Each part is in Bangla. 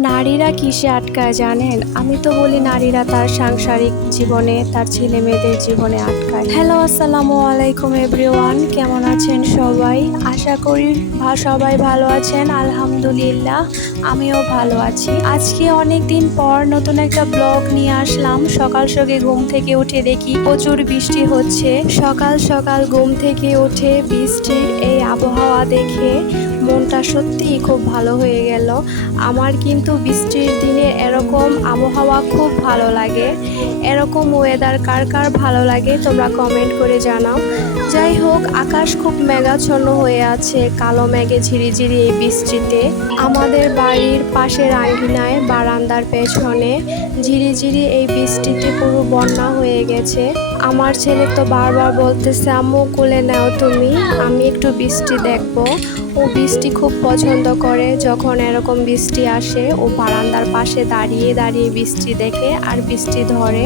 নারীরা কিসে আটকায় জানেন? আমি তো বলি নারীরা তার সাংসারিক জীবনে, তার ছেলে মেয়েদের জীবনে আটকায়। হ্যালো আসসালামু আলাইকুম এভরিওয়ান কেমন আছেন সবাই? আশা করি সবাই ভালো আছেন, আলহামদুলিল্লাহ, আমিও ভালো আছি। আজকে অনেক দিন পর নতুন একটা ব্লগ নিয়ে আসলাম। সকাল সকালে ঘুম থেকে উঠে দেখি প্রচুর বৃষ্টি হচ্ছে। সকাল সকাল ঘুম থেকে উঠে বৃষ্টির এই আবহাওয়া দেখে মনটা সত্যিই খুব ভালো হয়ে গেল। আমার কিন্তু বৃষ্টির দিনে এরকম আবহাওয়া খুব ভালো লাগে। এরকম ওয়েদার কার কার ভালো লাগে তোমরা কমেন্ট করে জানাও। যাই হোক, আকাশ খুব মেঘাচ্ছন্ন হয়ে আছে, কালো মেঘে ঝিরিঝিরি এই বৃষ্টিতে। আমাদের বাড়ির পাশের আঙ্গিনায় বারান্দার পেছনে ঝিরিঝিরি এই বৃষ্টিতে পুরো বন্যা হয়ে গেছে। আমার ছেলে তো বারবার বলতেছে, আম্মু, কোলে নাও তুমি, আমি একটু বৃষ্টি দেখব। ও বৃষ্টি খুব পছন্দ করে যখন এরকম বৃষ্টি আসে। ও বারান্দার পাশে দাঁড়িয়ে দাঁড়িয়ে বৃষ্টি দেখে আর বৃষ্টি ধরে।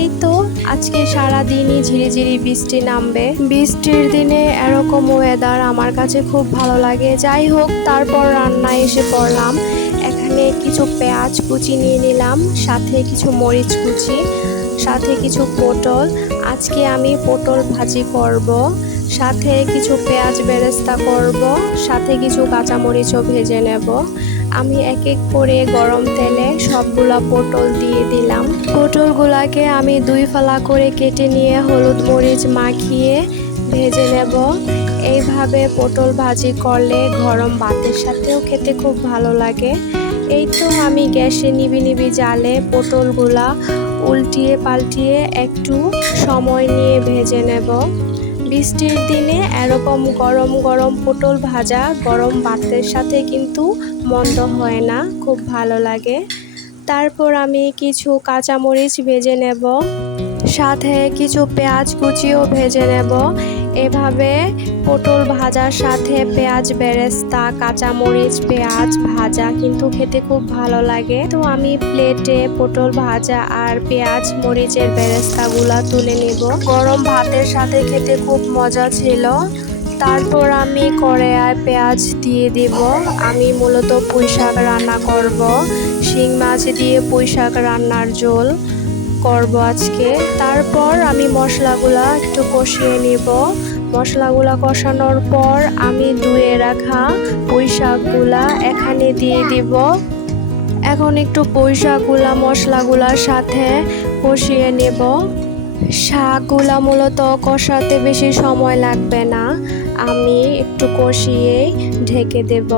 এই তো আজকে সারা দিনই ঝিরিঝিরি বৃষ্টি নামবে। বৃষ্টির দিনে এরকম ওয়েদার আমার কাছে খুব ভালো লাগে। যাই হোক, তারপর রান্নায় এসে পড়লাম। এখানে কিছু পেঁয়াজ কুচি নিয়ে নিলাম, সাথে কিছু মরিচ কুচি, সাথে কিছু পটল। আজকে আমি পটল ভাজি করব, সাথে কিছু পেঁয়াজ বেরেস্তা করব, সাথে কিছু কাঁচামরিচও ভেজে নেব। আমি এক এক করে গরম তেলে সবগুলা পটল দিয়ে দিলাম। পটলগুলাকে আমি দুই ফালা করে কেটে নিয়ে হলুদ মরিচ মাখিয়ে ভেজে নেব। এইভাবে পটল ভাজি করলে গরম ভাতের সাথেও খেতে খুব ভালো লাগে। এই তো আমি গ্যাসে নিবি নিবি জালে পটলগুলা উল্টিয়ে পাল্টিয়ে একটু সময় নিয়ে ভেজে নেব। বৃষ্টির দিনে এরকম গরম গরম পটল ভাজা, গরম ভাতের সাথে কিন্তু মন্দ হয় না, খুব ভালো লাগে। তারপর আমি কিছু কাঁচামরিচ ভেজে নেব, সাথে কিছু পেঁয়াজ কুচিও ভেজে নেব। এভাবে পটল ভাজার সাথে পেঁয়াজ, বেরেস্তা, কাঁচামরিচ, পেঁয়াজ ভাজা কিন্তু খেতে খুব ভালো লাগে। তো আমি প্লেটে পটল ভাজা আর পেঁয়াজ, মরিচের বেরেস্তাগুলা তুলে নেব। গরম ভাতের সাথে খেতে খুব মজা ছিল। তারপর আমি কড়াইয়ে পেঁয়াজ দিয়ে দিব। আমি মূলত পুঁই শাক রান্না করব। শিং মাছ দিয়ে পুঁই শাক রান্নার ঝোল। করব আজকে। তারপর আমি মশলাগুলা একটু কষিয়ে নিব। মশলাগুলা কষানোর পর আমি ধুয়ে রাখা পুঁই শাকগুলা এখানে দিয়ে দিব। এখন একটু পুঁই শাকগুলা, মশলাগুলার সাথে কষিয়ে নেব। শাকগুলা মূলত কষাতে বেশি সময় লাগবে না। আমি একটু কষিয়ে ঢেকে দেব।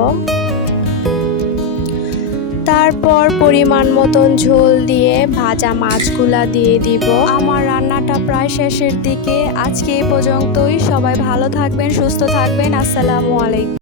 তারপর পরিমাণ মতন ঝোল দিয়ে ভাজা মাছগুলা দিয়ে দিব। আমার রান্নাটা প্রায় শেষের দিকে। আজকে এই পর্যন্তই। সবাই ভালো থাকবেন, সুস্থ থাকবেন। আসসালামু আলাইকুম।